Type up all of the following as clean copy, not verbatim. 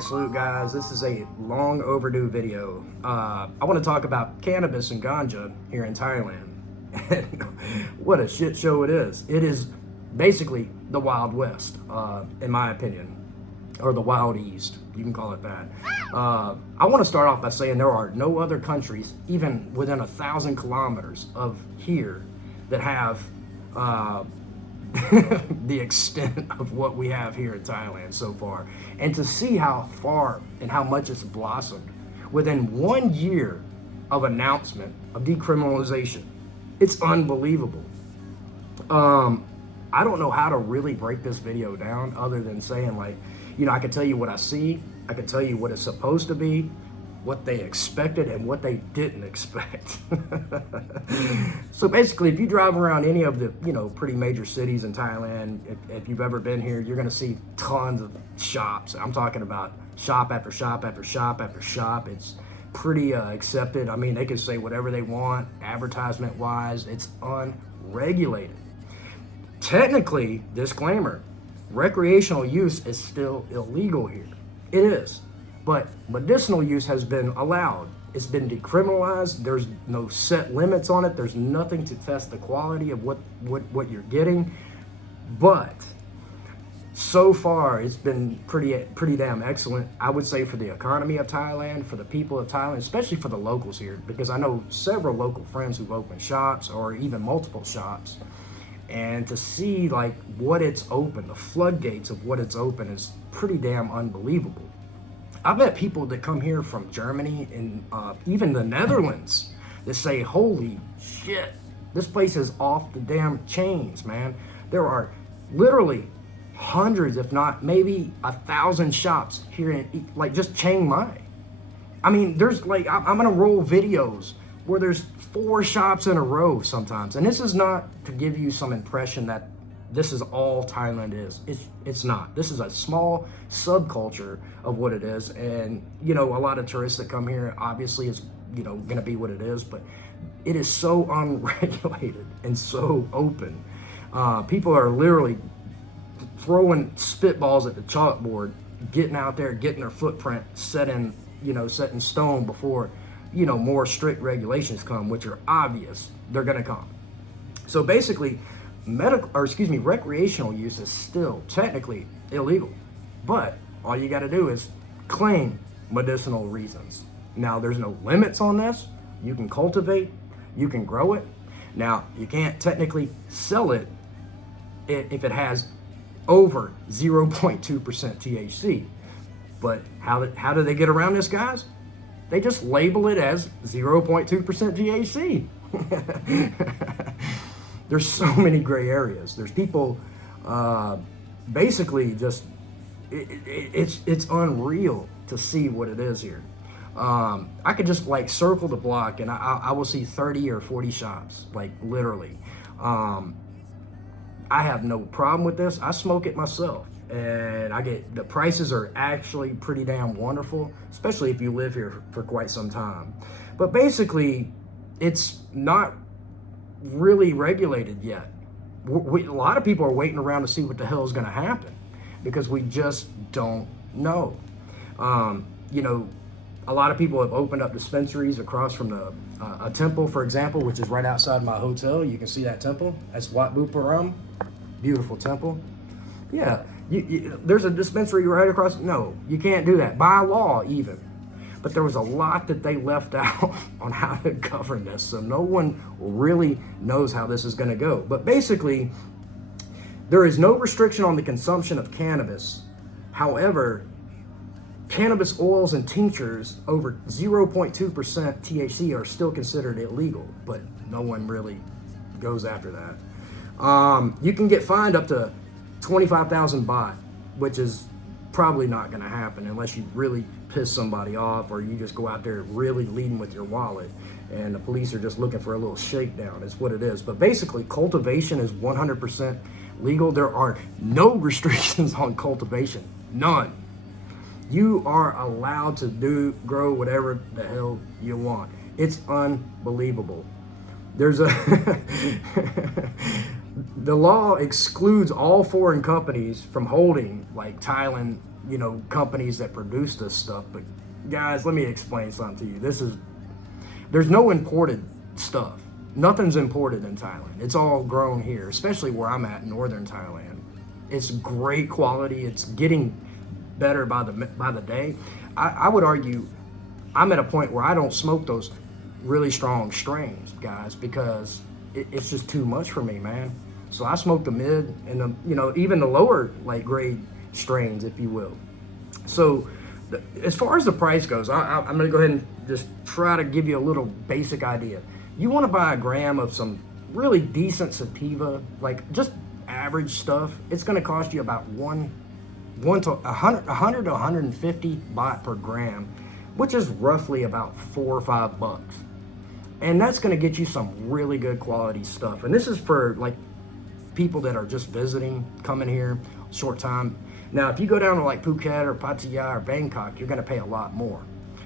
Alright, salute guys. This is a long overdue video. I want to talk about cannabis and ganja here in Thailand. And what a shit show it is. It is basically the Wild West, in my opinion. Or the Wild East, you can call it that. I want to start off by saying there are no other countries, even within 1,000 kilometers of here, that have the extent of what we have here in Thailand so far. And to see how far and how much it's blossomed within 1 year of announcement of decriminalization, it's unbelievable. I don't know how to really break this video down other than saying, like, you know, I can tell you what I see, I can tell you what it's supposed to be, what they expected and what they didn't expect. So basically, if you drive around any of the, you know, pretty major cities in Thailand, if you've ever been here, you're gonna see tons of shops. I'm talking about shop after shop after shop after shop. It's pretty accepted. I mean, they can say whatever they want, advertisement wise. It's unregulated. Technically, disclaimer, recreational use is still illegal here. It is. But medicinal use has been allowed. It's been decriminalized. There's no set limits on it. There's nothing to test the quality of what you're getting. But so far, it's been pretty damn excellent. I would say for the economy of Thailand, for the people of Thailand, especially for the locals here, because I know several local friends who've opened shops or even multiple shops. And to see like what it's open, the floodgates of what it's open is pretty damn unbelievable. I've met people that come here from Germany and even the Netherlands that say, holy shit, this place is off the damn chains, man. There are literally hundreds, if not maybe 1,000 shops here in like just Chiang Mai. I mean, there's like, I'm gonna roll videos where there's 4 shops in a row sometimes. And this is not to give you some impression that this is all Thailand is. It's not. This is a small subculture of what it is. And, you know, a lot of tourists that come here, obviously it's, you know, gonna be what it is, but it is so unregulated and so open. People are literally throwing spitballs at the chalkboard, getting out there, getting their footprint set in stone before, you know, more strict regulations come, which are obvious. They're gonna come. So basically, recreational use is still technically illegal, but all you got to do is claim medicinal reasons. Now, there's no limits on this. You can cultivate, you can grow it. Now, you can't technically sell it if it has over 0.2% THC. But how do they get around this, guys? They just label it as 0.2% THC. There's so many gray areas. There's people basically just, it's unreal to see what it is here. I could just like circle the block and I will see 30 or 40 shops, like literally. I have no problem with this. I smoke it myself and the prices are actually pretty damn wonderful, especially if you live here for quite some time. But basically, it's not really regulated yet. A lot of people are waiting around to see what the hell is going to happen because we just don't know. You know, a lot of people have opened up dispensaries across from a temple, for example, which is right outside my hotel. You can see that temple. That's Wat Buparam. Beautiful temple. Yeah, there's a dispensary right across. No, you can't do that by law even. But there was a lot that they left out on how to govern this. So no one really knows how this is going to go. But basically, there is no restriction on the consumption of cannabis. However, cannabis oils and tinctures over 0.2% THC are still considered illegal. But no one really goes after that. You can get fined up to 25,000 baht, which is probably not going to happen unless you really piss somebody off or you just go out there really leading with your wallet and the police are just looking for a little shakedown. It's what it is. But basically, cultivation is 100% legal. There are no restrictions on cultivation. None. You are allowed to grow whatever the hell you want. It's unbelievable. There's the law excludes all foreign companies from holding like Thailand companies that produce this stuff. But guys, let me explain something to you. There's no imported stuff. Nothing's imported in Thailand. It's all grown here, especially where I'm at in northern Thailand. It's great quality. It's getting better by the day. I would argue I'm at a point where I don't smoke those really strong strains, guys, because it's just too much for me, man. So I smoke the mid and even the lower like grade strains, if you will. So as far as the price goes, I'm going to go ahead and just try to give you a little basic idea. You want to buy a gram of some really decent sativa, like just average stuff. It's going to cost you about 100 to 150 baht per gram, which is roughly about $4 or $5. And that's going to get you some really good quality stuff. And this is for like people that are just visiting, coming here short time. Now, if you go down to like Phuket or Pattaya or Bangkok, you're going to pay a lot more.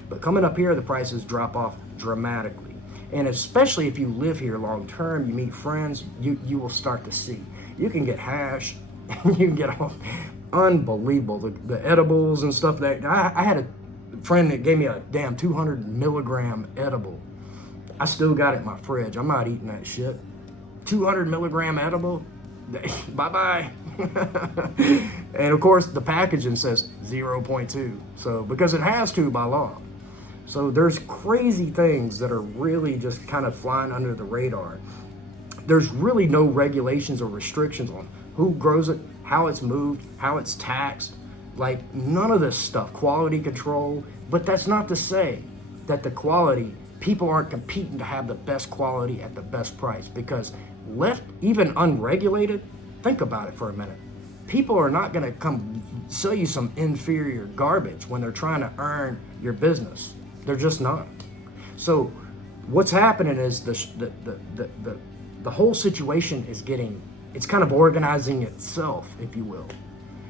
But coming up here, the prices drop off dramatically. And especially if you live here long term, you meet friends, you will start to see. You can get hash, you can get all unbelievable, the edibles and stuff. That I had a friend that gave me a damn 200 milligram edible. I still got it in my fridge. I'm not eating that shit. 200 milligram edible, bye-bye. And of course, the packaging says 0.2. So, because it has to by law. So there's crazy things that are really just kind of flying under the radar. There's really no regulations or restrictions on who grows it, how it's moved, how it's taxed, like none of this stuff, quality control. But that's not to say that the quality, people aren't competing to have the best quality at the best price, because left even unregulated, think about it for a minute. People are not going to come sell you some inferior garbage when they're trying to earn your business. They're just not. So what's happening is the whole situation is it's kind of organizing itself, if you will.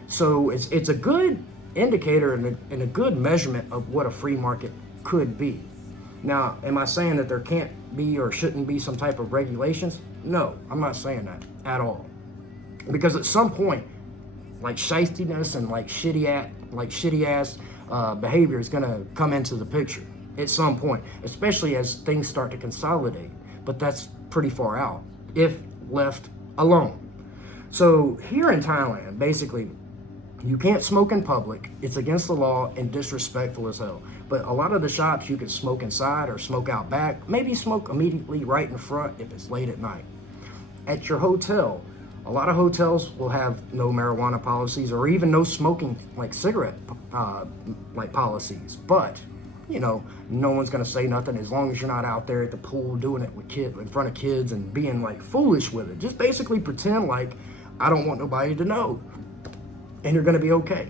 So it's a good indicator and a good measurement of what a free market could be. Now, am I saying that there can't be or shouldn't be some type of regulations? No, I'm not saying that at all. Because at some point, like shystiness and like shitty ass behavior is going to come into the picture at some point, especially as things start to consolidate. But that's pretty far out if left alone. So here in Thailand, basically, you can't smoke in public. It's against the law and disrespectful as hell. But a lot of the shops, you can smoke inside or smoke out back. Maybe smoke immediately right in front if it's late at night. At your hotel, a lot of hotels will have no marijuana policies or even no smoking like cigarette like policies. But no one's gonna say nothing as long as you're not out there at the pool doing it with in front of kids and being like foolish with it. Just basically pretend like I don't want nobody to know, and you're gonna be okay.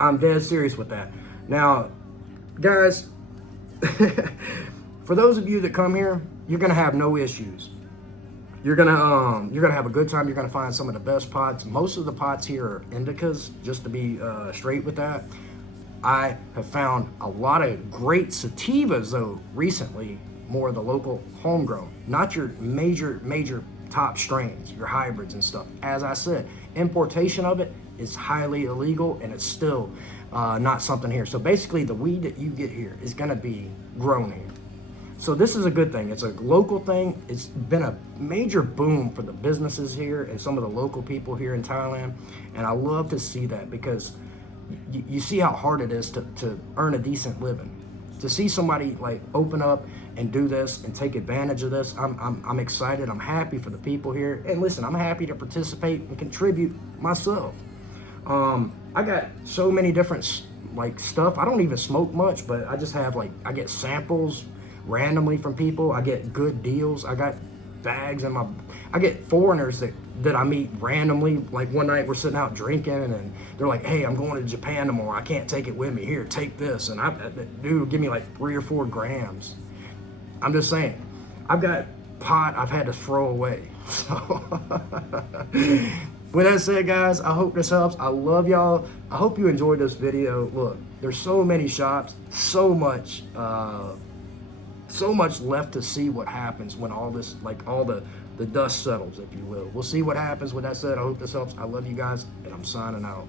I'm dead serious with that. Now, guys, for those of you that come here, you're gonna have no issues. You're gonna have a good time. You're gonna find some of the best pots. Most of the pots here are indicas, just to be straight with that. I have found a lot of great sativas though recently, more of the local homegrown, not your major top strains, your hybrids and stuff. As I said, importation of it is highly illegal, and it's still not something here. So basically the weed that you get here is gonna be grown here. So this is a good thing. It's a local thing. It's been a major boom for the businesses here and some of the local people here in Thailand. And I love to see that, because you see how hard it is to earn a decent living. To see somebody like open up and do this and take advantage of this, I'm excited. I'm happy for the people here. And listen, I'm happy to participate and contribute myself. I got so many different like stuff. I don't even smoke much, but I just have I get samples randomly from people. I get good deals. I got bags in I get foreigners that I meet randomly. Like one night we're sitting out drinking and they're like, hey, I'm going to Japan tomorrow. I can't take it with me. Here, take this. And dude will give me like 3 or 4 grams. I'm just saying, I've got pot I've had to throw away. So with that said, guys, I hope this helps. I love y'all. I hope you enjoyed this video. Look, there's so many shops, so much left to see what happens when all this, all the dust settles, if you will. We'll see what happens. With that said, I hope this helps. I love you guys, and I'm signing out.